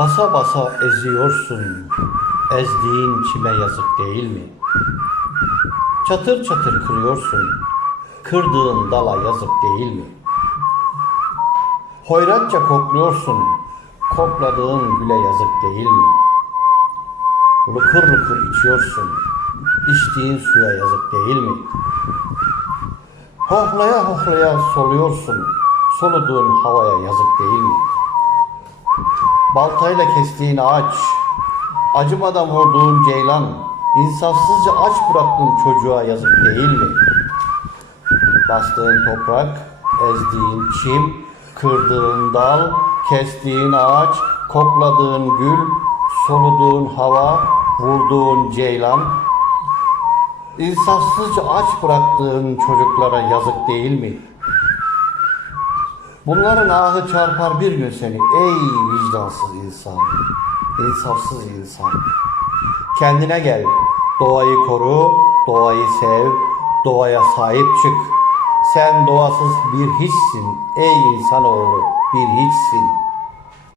Basa basa eziyorsun. Ezdiğin çime yazık değil mi? Çatır çatır kırıyorsun. Kırdığın dala yazık değil mi? Hoyratça kokluyorsun. Kokladığın güle yazık değil mi? Lukur lukur içiyorsun. İçtiğin suya yazık değil mi? Hohlaya hohlaya soluyorsun. Soluduğun havaya yazık değil mi? Baltayla kestiğin ağaç, acımadan vurduğun ceylan, insafsızca aç bıraktığın çocuğa yazık değil mi? Bastığın toprak, ezdiğin çim, kırdığın dal, kestiğin ağaç, kokladığın gül, soluduğun hava, vurduğun ceylan, insafsızca aç bıraktığın çocuklara yazık değil mi? Bunların ahı çarpar bir gün seni ey vicdansız insan, insafsız insan. Kendine gel, doğayı koru, doğayı sev, doğaya sahip çık. Sen doğasız bir hiçsin ey insanoğlu, bir hiçsin.